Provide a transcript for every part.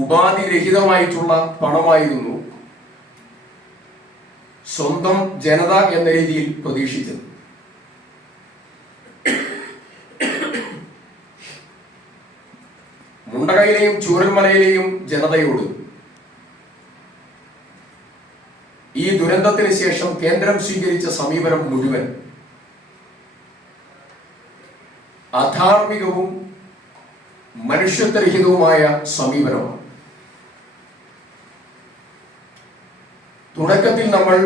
ഉപാധിരഹിതമായിട്ടുള്ള പണമായിരുന്നു സ്വന്തം ജനത എന്ന രീതിയിൽ പ്രതീക്ഷിച്ചത്. മുണ്ടകയിലെയും ചൂരൽമലയിലെയും ജനതയോട് ഈ ദുരന്തത്തിന് ശേഷം കേന്ദ്രം സ്വീകരിച്ച സമീപനം മുഴുവൻ അധാർമികവും മനുഷ്യത്വരഹിതവുമായ സമീപനമാണ് തുടക്കത്തിൽ നമ്മൾ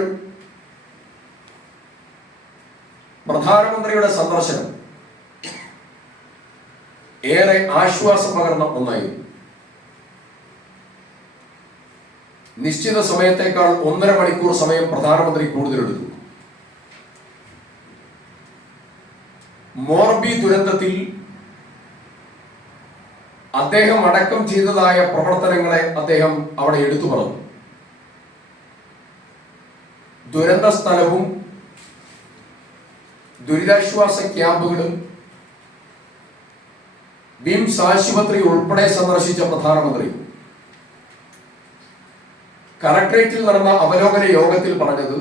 പ്രധാനമന്ത്രിയുടെ സന്ദർശനം ഏറെ ആശ്വാസം പകർന്ന ഒന്നായിരുന്നു നിശ്ചിത സമയത്തേക്കാൾ ഒന്നര മണിക്കൂർ സമയം പ്രധാനമന്ത്രി കൂടുതലെടുത്തു. മോർബി ദുരന്തത്തിൽ അദ്ദേഹം അടക്കം ചെയ്തതായ പ്രവർത്തനങ്ങളെ അദ്ദേഹം അവിടെ എടുത്തു പറഞ്ഞു. ദുരന്ത സ്ഥലവും ദുരിതാശ്വാസ ക്യാമ്പുകളും വിംസ് ആശുപത്രി ഉൾപ്പെടെ സന്ദർശിച്ച പ്രധാനമന്ത്രി. കളക്ട്രേറ്റിൽ നടന്ന അവലോകന യോഗത്തിൽ പറഞ്ഞത്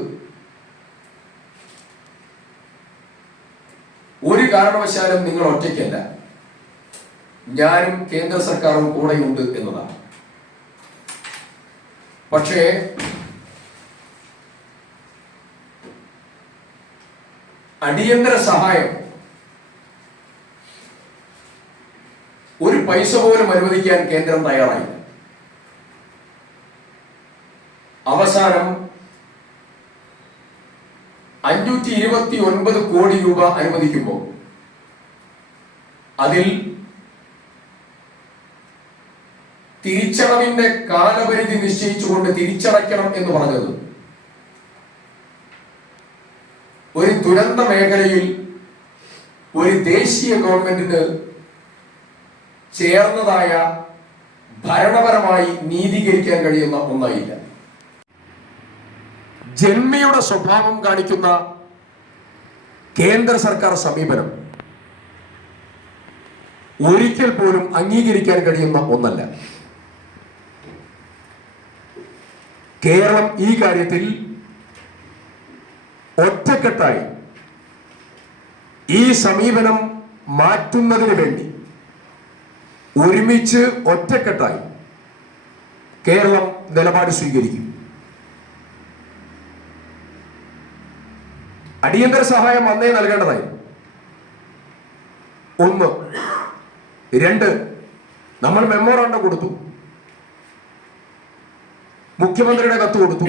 ഒരു കാരണവശാലും നിങ്ങൾ ഒറ്റയ്ക്കല്ല. ഞാനും കേന്ദ്ര സർക്കാരും കൂടെയുണ്ട് എന്നതാണ്. പക്ഷേ അടിയന്തര സഹായം ഒരു പൈസ പോലും അനുവദിക്കാൻ കേന്ദ്രം തയ്യാറായില്ല. അവസാനം അഞ്ഞൂറ്റി ഇരുപത്തി ഒൻപത് കോടി രൂപ അനുവദിക്കുമ്പോൾ അതിൽ തിരിച്ചടവിന്റെ കാലപരിധി നിശ്ചയിച്ചുകൊണ്ട് തിരിച്ചടയ്ക്കണം എന്ന് പറഞ്ഞത്. ഒരു ദുരന്ത മേഖലയിൽ ഒരു ദേശീയ ഗവൺമെന്റിന് ചേർന്നതായ ഭരണപരമായി നീതീകരിക്കാൻ കഴിയുന്ന ഒന്നായില്ല. ജന്മിയുടെ സ്വഭാവം കാണിക്കുന്ന കേന്ദ്ര സർക്കാർ സമീപനം ഒരിക്കൽ പോലും അംഗീകരിക്കാൻ കഴിയുന്ന ഒന്നല്ല. കേരളം ഈ കാര്യത്തിൽ ഒറ്റക്കെട്ടായി. ഈ സമീപനം മാറ്റുന്നതിന് വേണ്ടി ഒരുമിച്ച് ഒറ്റക്കെട്ടായി കേരളം നിലപാട് സ്വീകരിക്കും. അടിയന്തര സഹായം അന്നേ നൽകേണ്ടതായി. ഒന്ന്. രണ്ട്. നമ്മൾ മെമ്മോറാണ്ടം കൊടുത്തു. മുഖ്യമന്ത്രിയുടെ കത്ത് കൊടുത്തു.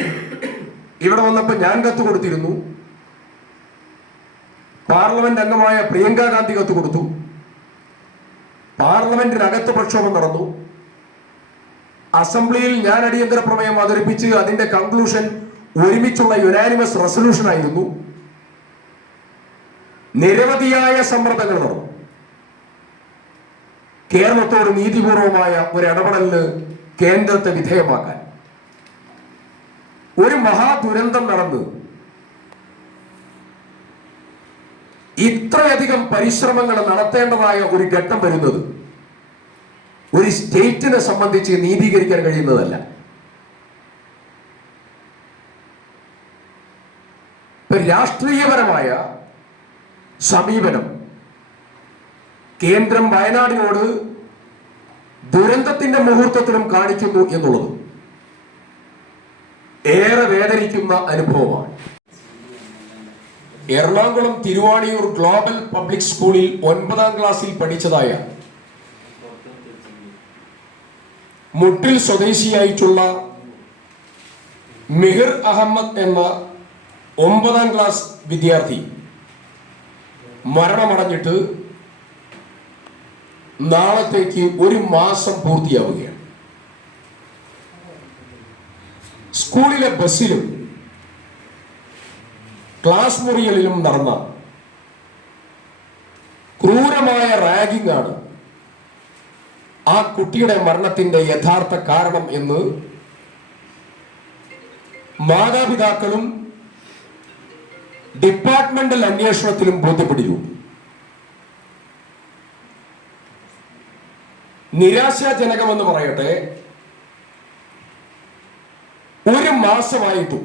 ഇവിടെ വന്നപ്പോൾ ഞാൻ കത്ത് കൊടുത്തിരുന്നു. പാർലമെന്റ് അംഗമായ പ്രിയങ്ക ഗാന്ധി കത്ത് കൊടുത്തു. പാർലമെന്റിനകത്ത് പ്രക്ഷോഭം നടന്നു. അസംബ്ലിയിൽ ഞാൻ അടിയന്തര പ്രമേയം അവതരിപ്പിച്ച് അതിന്റെ കൺക്ലൂഷൻ ഒരുമിച്ചുള്ള യുനാനിമസ് റെസൊല്യൂഷൻ ആയിരുന്നു. നിരവധിയായ സമ്മർദ്ദങ്ങൾ നടന്നു. കേരളത്തോട് നീതിപൂർവമായ ഒരു ഇടപെടലിന് കേന്ദ്രത്തെ വിധേയമാക്കാൻ. ഒരു മഹാദുരന്തം നടന്നു. ഇത്രയധികം പരിശ്രമങ്ങൾ നടത്തേണ്ടതായ ഒരു ഘട്ടം വരുന്നത് ഒരു സ്റ്റേറ്റിനെ സംബന്ധിച്ച് നീതീകരിക്കാൻ കഴിയുന്നതല്ല. രാഷ്ട്രീയപരമായ സമീപനം. കേന്ദ്രം വയനാടിനോട് ദുരന്തത്തിന്റെ മുഹൂർത്തത്തിലും കാണിക്കുന്നു എന്നുള്ളത്. ഏറെ വേദനിക്കുന്ന അനുഭവമാണ്. എറണാകുളം തിരുവാണിയൂർ ഗ്ലോബൽ പബ്ലിക് സ്കൂളിൽ ഒൻപതാം ക്ലാസ്സിൽ പഠിച്ചതായ മുട്ടിൽ സ്വദേശിയായിട്ടുള്ള മിഹിർ അഹമ്മദ് എന്ന ഒമ്പതാം ക്ലാസ് വിദ്യാർത്ഥി മരണമടഞ്ഞിട്ട് നാളത്തേക്ക് ഒരു മാസം പൂർത്തിയാവുകയാണ്. സ്കൂളിലെ ബസ്സിലും ക്ലാസ് മുറികളിലും നടന്ന ക്രൂരമായ റാഗിംഗ് ആണ് ആ കുട്ടിയുടെ മരണത്തിന്റെ യഥാർത്ഥ കാരണം എന്ന് മാതാപിതാക്കളും ഡിപ്പാർട്ട്മെന്റൽ അന്വേഷണത്തിലും ബോധ്യപ്പെട്ടിരുന്നു. നിരാശാജനകമെന്ന് പറയട്ടെ ഒരു മാസമായിട്ടും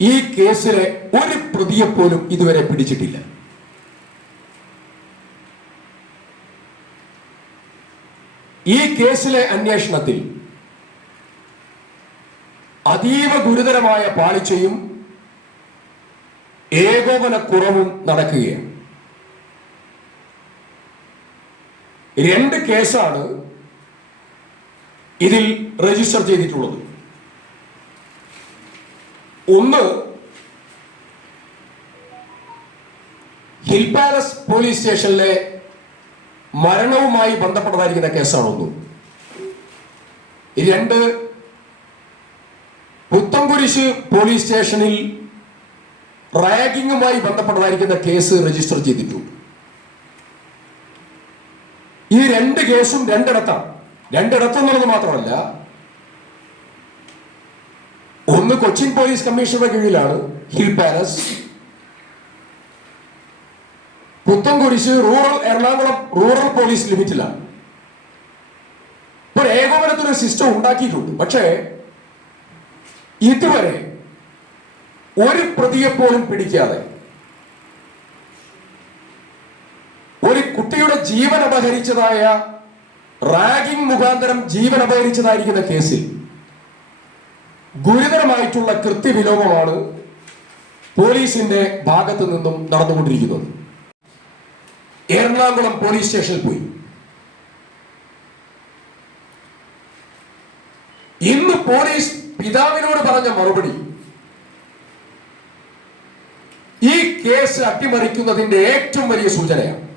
ഈ കേസിലെ ഒരു പ്രതിയെ പോലും ഇതുവരെ പിടിച്ചിട്ടില്ല. ഈ കേസിലെ അന്വേഷണത്തിൽ അതീവ ഗുരുതരമായ പാളിച്ചയും ഏകോപനക്കുറവും നടക്കുകയാണ്. രണ്ട് കേസാണ് ഇതിൽ രജിസ്റ്റർ ചെയ്തിട്ടുള്ളത്. ഒന്ന് ഹിൽ പാലസ് പോലീസ് സ്റ്റേഷനിലെ മരണവുമായി ബന്ധപ്പെട്ടതായിരിക്കുന്ന കേസാണ് രണ്ട് പുത്തംകുരിശ് പോലീസ് സ്റ്റേഷനിൽ റാഗിങ്ങുമായി ബന്ധപ്പെട്ടതായിരിക്കുന്ന കേസ് രജിസ്റ്റർ ചെയ്തിട്ടുണ്ട് ഈ രണ്ട് കേസും രണ്ടിടത്താണ്. രണ്ടിടത്തെന്നുള്ളത് മാത്രമല്ല ഒന്ന് കൊച്ചിൻ പോലീസ് കമ്മീഷണറുടെ കീഴിലാണ് Hill Palace. Puthenkurish rural Ernakulam rural police ലിമിറ്റിലാണ്. ഇപ്പോൾ ഏകോപനത്തിനൊരു സിസ്റ്റം ഉണ്ടാക്കിയിട്ടുണ്ട്. പക്ഷേ ഇതുവരെ ഒരു പ്രതിയെ പോലും പിടിക്കാതെ ഒരു കുട്ടിയുടെ ജീവൻ അപഹരിച്ചതായ റാഗിംഗ് മുഖാന്തരം ജീവൻ അപഹരിച്ചതായിരിക്കുന്ന കേസിൽ ഗുരുതരമായിട്ടുള്ള കൃത്യവിലോപമാണ് പോലീസിന്റെ ഭാഗത്തു നിന്നും നടന്നുകൊണ്ടിരിക്കുന്നത്. എറണാകുളം പോലീസ് സ്റ്റേഷനിൽ പോയി. ഇന്ന് പോലീസ് പിതാവിനോട് പറഞ്ഞ മറുപടി ഈ കേസ് അട്ടിമറിക്കുന്നതിന്റെ ഏറ്റവും വലിയ സൂചനയാണ്.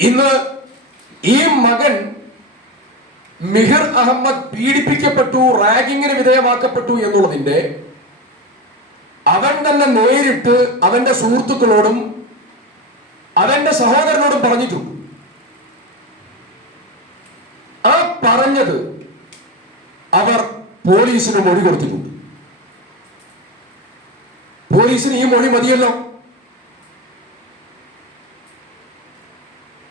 ഇന്ന് ഈ മകൻ മിഹിർ അഹമ്മദ് പീഡിപ്പിക്കപ്പെട്ടു റാഗിങ്ങിന് വിധേയമാക്കപ്പെട്ടു എന്നുള്ളതിന്റെ അവൻ തന്നെ നേരിട്ട് അവന്റെ സുഹൃത്തുക്കളോടും അവന്റെ സഹോദരനോടും പറഞ്ഞിട്ടുണ്ട് ആ പറഞ്ഞത് അവർ പോലീസിന് മൊഴി കൊടുത്തിട്ടുണ്ട് പോലീസിന് ഈ മൊഴി മതിയല്ലോ.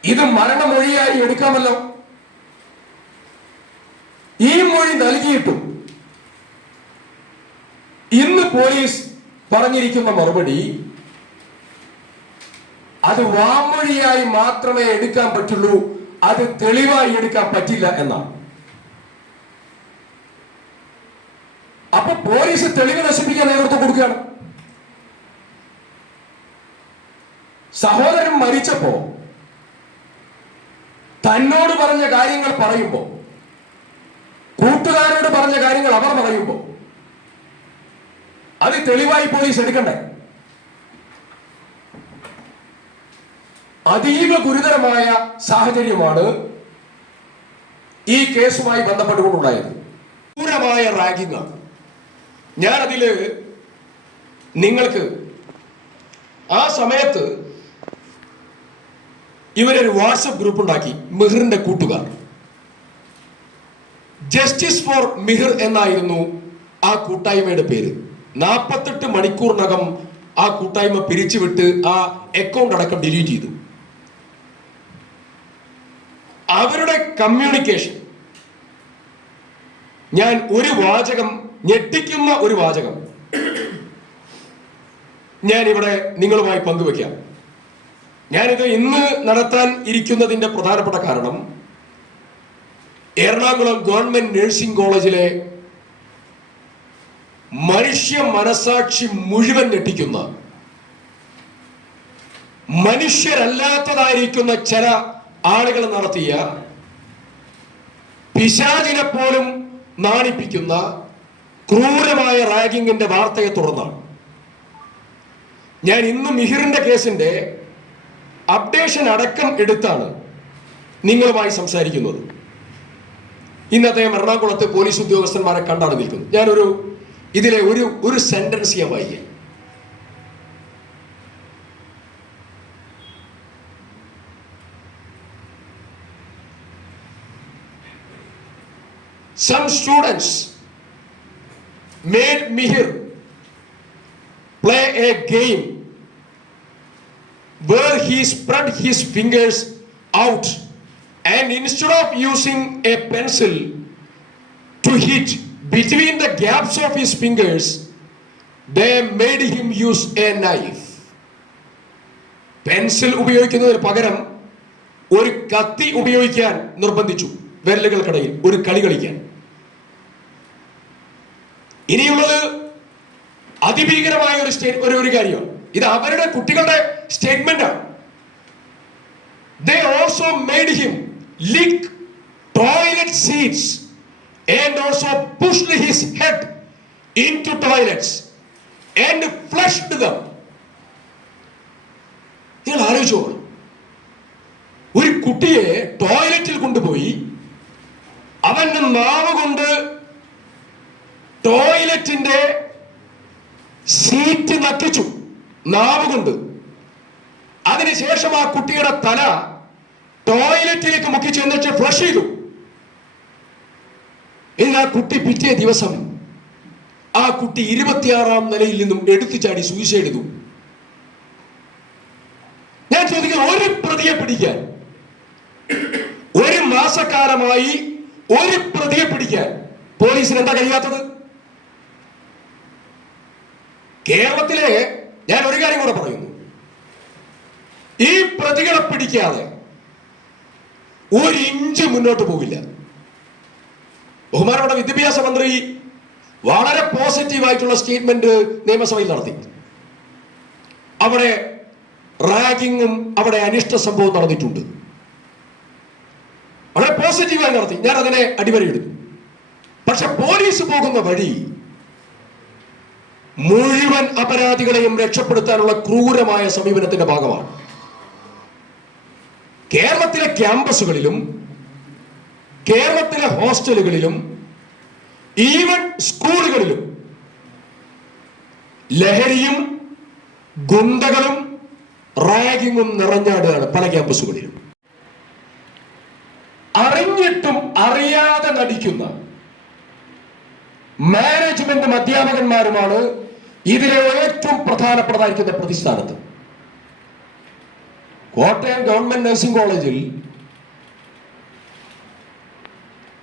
ഇത് മരണമൊഴിയായി എടുക്കാമല്ലോ ഈ മൊഴി നൽകിയിട്ടും. ഇന്ന് പോലീസ് പറഞ്ഞിരിക്കുന്ന മറുപടി അത് വാമൊഴിയായി മാത്രമേ എടുക്കാൻ പറ്റുള്ളൂ അത് തെളിവായി എടുക്കാൻ പറ്റില്ല എന്നാണ്. അപ്പൊ പോലീസ് തെളിവ് നശിപ്പിക്കാൻ നേതൃത്വം കൊടുക്കുകയാണ്. സഹോദരൻ മരിച്ചപ്പോ തന്നോട് പറഞ്ഞ കാര്യങ്ങൾ പറയുമ്പോ കൂട്ടുകാരോട് പറഞ്ഞ കാര്യങ്ങൾ അവർ പറയുമ്പോ അത് തെളിവായി പോലീസ് എടുക്കണ്ടേ അതീവ ഗുരുതരമായ സാഹചര്യമാണ് ഈ കേസുമായി ബന്ധപ്പെട്ടുകൊണ്ടുണ്ടായത്. ക്രൂരമായ ഞാൻ അതിൽ നിങ്ങൾക്ക് ആ സമയത്ത് ഇവരൊരു വാട്സപ്പ് ഗ്രൂപ്പ് ഉണ്ടാക്കി മെഹറിന്റെ കൂട്ടുകാർ. ജസ്റ്റിസ് ഫോർ മിഹിർ എന്നായിരുന്നു ആ കൂട്ടായ്മയുടെ പേര്. നാൽപ്പത്തെട്ട് മണിക്കൂറിനകം ആ കൂട്ടായ്മ പിരിച്ചുവിട്ട് ആ അക്കൗണ്ട് അടക്കം ഡിലീറ്റ് ചെയ്തു. അവരുടെ കമ്മ്യൂണിക്കേഷൻ ഞാൻ ഒരു വാചകം ഞെട്ടിക്കുന്ന ഒരു വാചകം. ഞാൻ ഇവിടെ നിങ്ങളുമായി പങ്കുവെക്കാം ഞാനിത് ഇന്ന് നടത്താൻ ഇരിക്കുന്നതിന്റെ പ്രധാനപ്പെട്ട കാരണം എറണാകുളം ഗവൺമെന്റ് നഴ്സിംഗ് കോളേജിലെ മനുഷ്യ മനസാക്ഷി മുഴുവൻ ഞെട്ടിക്കുന്ന മനുഷ്യരല്ലാത്തതായിരിക്കുന്ന ചില ആളുകൾ നടത്തിയ പിശാചിനെ പോലും നാണിപ്പിക്കുന്ന ക്രൂരമായ റാഗിങ്ങിന്റെ വാർത്തയെ തുടർന്നാണ്. ഞാൻ ഇന്ന് മിഹിറിന്റെ കേസിന്റെ അപ്ഡേഷൻ അടക്കം എടുത്താണ് നിങ്ങളുമായി സംസാരിക്കുന്നത്. ഇന്ന് അദ്ദേഹം എറണാകുളത്ത് പോലീസ് ഉദ്യോഗസ്ഥന്മാരെ കണ്ടാണ് നിൽക്കുന്നത്. ഞാനൊരു ഇതിലെ ഒരു ഒരു സെന്റൻസ് ഞാൻ വായിക്കാം. Some students made Mihir play a game where he spread his fingers out. And instead of using a pencil to hit between the gaps of his fingers, they made him use a knife. Pencil ഉപയോഗിക്കുന്നതിന് പകരം ഒരു കത്തി ഉപയോഗിക്കാൻ നിർബന്ധിച്ചു. വിരലുകൾക്കിടയിൽ ഒരു കളി കളിക്കാൻ. ഇനിയുള്ളത് അതിഭീകരമായ ഒരു സ്റ്റേറ്റ് ഒരു ഒരു കാര്യമാണ്. ഇത് അവരുടെ കുട്ടികളുടെ സ്റ്റേറ്റ്മെന്റാണ്. They also made him lick toilet seats and also pushed his head into toilets and flushed them. നിങ്ങൾ ആലോചിച്ചോ ഒരു കുട്ടിയെ ടോയ്ലറ്റിൽ കൊണ്ടുപോയി അവന്റെ നാവ് കൊണ്ട് ടോയ്ലറ്റിന്റെ സീറ്റ് നക്കിച്ചു നാവ് കൊണ്ട്. അതിനുശേഷം ആ കുട്ടിയുടെ തല ടോയ്ലറ്റിലേക്ക് മുക്കി ചെന്നിട്ട് ഫ്ലഷ് ചെയ്തു. ഇന്ന് ആ കുട്ടി പിറ്റേ ദിവസം ആ കുട്ടി ഇരുപത്തിയാറാം നിലയിൽ നിന്നും എടുത്തു ചാടി സൂയിസൈഡ് ചെയ്തു. ഞാൻ ചോദിക്കുന്നു ഒരു പ്രതിയെ പിടിക്കാൻ? ഒരു മാസക്കാലമായി ഒരു പ്രതിയെ പിടിക്കാൻ പോലീസിന് എന്താ കഴിയാത്തത്? കേരളത്തിലെ ഞാൻ ഒരു കാര്യം കൂടെ പറയുന്നു. ഈ പ്രതികളെ പിടിക്കാതെ ഒരു ഇഞ്ച് മുന്നോട്ട് പോവില്ല. ബഹുമാനപ്പെട്ട വിദ്യാഭ്യാസ മന്ത്രി വളരെ പോസിറ്റീവായിട്ടുള്ള സ്റ്റേറ്റ്മെന്റ് നിയമസഭയിൽ നടത്തി. അവിടെ റാഗിങ്ങും അവിടെ അനിഷ്ട സംഭവം നടന്നിട്ടുണ്ട്. വളരെ പോസിറ്റീവായി നടത്തി. ഞാൻ അതിനെ അടിവരയിടുന്നു. പക്ഷെ പോലീസ് പോകുന്ന വഴി മുഴുവൻ അപരാധികളെയും രക്ഷപ്പെടുത്താനുള്ള ക്രൂരമായ സമീപനത്തിന്റെ ഭാഗമാണ്. കേരളത്തിലെ ക്യാമ്പസുകളിലും കേരളത്തിലെ ഹോസ്റ്റലുകളിലും ഈവൻ സ്കൂളുകളിലും ലഹരിയും ഗുണ്ടകളും റാഗിങ്ങും നിറഞ്ഞാടുകയാണ് പല ക്യാമ്പസുകളിലും. അറിഞ്ഞിട്ടും അറിയാതെ നടിക്കുന്ന മാനേജ്മെന്റും അധ്യാപകന്മാരുമാണ് ഇതിലെ ഏറ്റവും പ്രധാനപ്പെട്ടതായിരിക്കുന്ന പ്രതിസ്ഥാനത്ത്. കോട്ടയം ഗവൺമെന്റ് നഴ്സിംഗ് കോളേജിൽ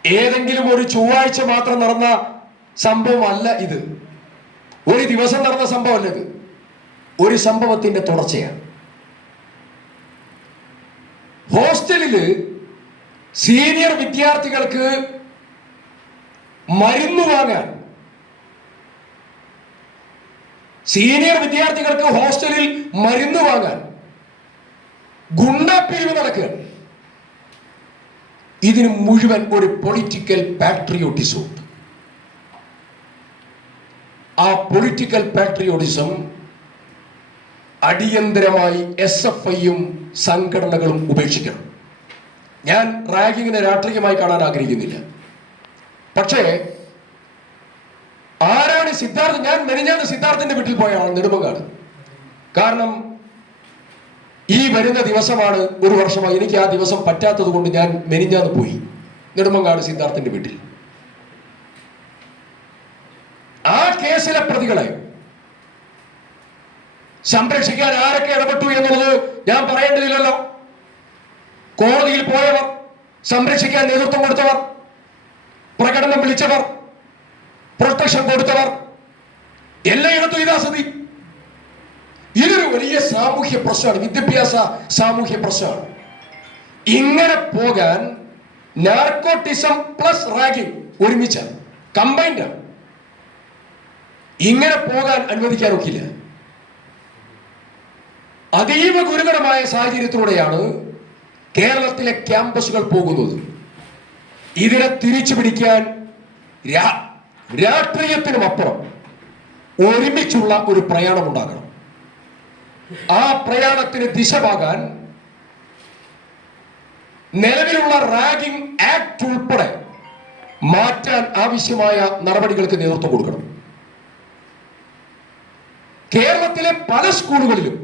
ഏതെങ്കിലും ഒരു ചൊവ്വാഴ്ച മാത്രം നടന്ന സംഭവമല്ല ഇത്. ഒരു ദിവസം നടന്ന സംഭവമല്ല ഇത്. ഒരു സംഭവത്തിന്റെ തുടർച്ചയാണ്. ഹോസ്റ്റലിൽ സീനിയർ വിദ്യാർത്ഥികൾക്ക് മരുന്ന് വാങ്ങാൻ. സീനിയർ വിദ്യാർത്ഥികൾക്ക് ഹോസ്റ്റലിൽ മരുന്ന് വാങ്ങാൻ. ഗുണ്ടാപ്പിരിവ് നടക്കുക. ഇതിന് മുഴുവൻ ഒരു പൊളിറ്റിക്കൽ പാട്രിയോട്ടിസം ഉണ്ട് ആ പൊളിറ്റിക്കൽ പാട്രിയോട്ടിസം അടിയന്തരമായി എസ് എഫ് ഐയും സംഘടനകളും ഉപേക്ഷിക്കണം. ഞാൻ റാഗിങ്ങിനെ രാഷ്ട്രീയമായി കാണാൻ ആഗ്രഹിക്കുന്നില്ല. പക്ഷേ ആരാണ് സിദ്ധാർത്ഥ? ഞാൻ മെനിഞ്ഞാണ് സിദ്ധാർത്ഥന്റെ വീട്ടിൽ പോയാണ് നെടുമങ്ങാട് കാരണം ഈ വരുന്ന ദിവസമാണ് ഒരു വർഷമായി. എനിക്ക് ആ ദിവസം പറ്റാത്തത് കൊണ്ട് ഞാൻ മെനിഞ്ഞാന്ന് പോയി. നെടുമങ്ങാട് സിദ്ധാർത്ഥന്റെ വീട്ടിൽ. ആ കേസിലെ പ്രതികളെ സംരക്ഷിക്കാൻ ആരൊക്കെ ഇടപെട്ടു എന്നുള്ളത് ഞാൻ പറയേണ്ടതില്ലല്ലോ. കോടതിയിൽ പോയവർ സംരക്ഷിക്കാൻ നേതൃത്വം കൊടുത്തവർ പ്രകടനം വിളിച്ചവർ പ്രൊട്ടക്ഷൻ കൊടുത്തവർ എല്ലായിടത്തും ഇതാ സ്ഥിതി. ഇതൊരു വലിയ സാമൂഹ്യ പ്രശ്നമാണ്. വിദ്യാഭ്യാസ സാമൂഹ്യ പ്രശ്നമാണ്. ഇങ്ങനെ പോകാൻ നാർക്കോട്ടിസം പ്ലസ് റാഗിംഗ് ഒരുമിച്ചാണ്. കമ്പൈൻഡ് ഇങ്ങനെ പോകാൻ അനുവദിക്കാൻ ഒക്കില്ല അതീവ ഗുരുതരമായ സാഹചര്യത്തിലൂടെയാണ് കേരളത്തിലെ ക്യാമ്പസുകൾ പോകുന്നത്. ഇതിനെ തിരിച്ചു പിടിക്കാൻ രാഷ്ട്രീയത്തിനും അപ്പുറം ഒരുമിച്ചുള്ള ഒരു പ്രയാണം ഉണ്ടാകണം. ആ പ്രയാണത്തിന് ദിശമാകാൻ നിലവിലുള്ള റാഗിംഗ് ആക്ട് ഉൾപ്പെടെ മാറ്റാൻ ആവശ്യമായ നടപടികൾക്ക് നേതൃത്വം കൊടുക്കണം. കേരളത്തിലെ പല സ്കൂളുകളിലും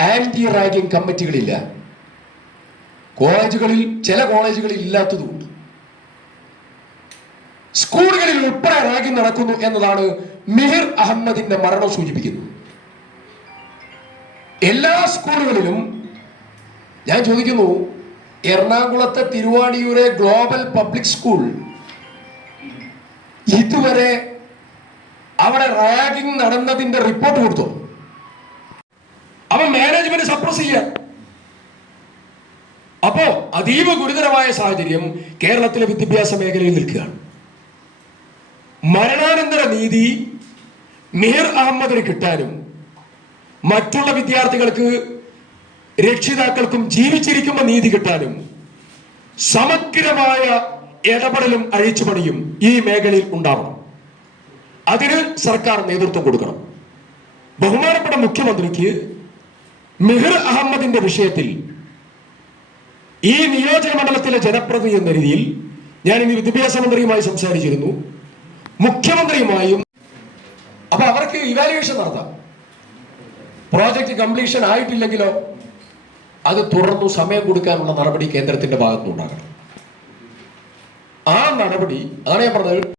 ആന്റി റാഗിംഗ് കമ്മിറ്റികളില്ല. കോളേജുകളിൽ ചില കോളേജുകളിൽ ഇല്ലാത്തതുകൊണ്ട്. സ്കൂളുകളിൽ ഉൾപ്പെടെ റാഗിംഗ് നടക്കുന്നു എന്നതാണ് മിഹിർ അഹമ്മദിന്റെ മരണം സൂചിപ്പിക്കുന്നത്. എല്ലാ സ്കൂളുകളിലും ഞാൻ ചോദിക്കുന്നു എറണാകുളത്തെ തിരുവാണിയൂരെ ഗ്ലോബൽ പബ്ലിക് സ്കൂൾ ഇതുവരെ അവിടെ റാഗിംഗ് നടന്നതിന്റെ റിപ്പോർട്ട് കൊടുത്തു? അവൻ മാനേജ്മെന്റ് സപ്രസ് ചെയ്യാൻ അപ്പോ അതീവ ഗുരുതരമായ സാഹചര്യം കേരളത്തിലെ വിദ്യാഭ്യാസ മേഖലയിൽ നിൽക്കുകയാണ്. മരണാനന്തര നീതി മീർ അഹമ്മദിന് കിട്ടാനും മറ്റുള്ള വിദ്യാർത്ഥികൾക്ക് രക്ഷിതാക്കൾക്കും ജീവിച്ചിരിക്കുമ്പോൾ നീതി കിട്ടാനും സമഗ്രമായ ഇടപെടലും അഴിച്ചുപണിയും ഈ മേഖലയിൽ ഉണ്ടാവണം. അതിന് സർക്കാർ നേതൃത്വം കൊടുക്കണം. ബഹുമാനപ്പെട്ട മുഖ്യമന്ത്രിക്ക് മിഹിർ അഹമ്മദിന്റെ വിഷയത്തിൽ ഈ നിയോജക മണ്ഡലത്തിലെ ജനപ്രതിനിധി എന്ന രീതിയിൽ ഞാൻ ഇനി വിദ്യാഭ്യാസ മന്ത്രിയുമായി സംസാരിച്ചിരുന്നു. മുഖ്യമന്ത്രിയുമായും അപ്പൊ അവർക്ക് ഇവാലുവേഷൻ നടത്താം. പ്രോജക്റ്റ് കംപ്ലീഷൻ ആയിട്ടില്ലെങ്കിലോ അത് തുടർന്നു സമയം കൊടുക്കാനുള്ള നടപടി കേന്ദ്രത്തിന്റെ ഭാഗത്തുനിന്നുണ്ടാകണം. ആ നടപടി അതാണ് ഞാൻ പറഞ്ഞത്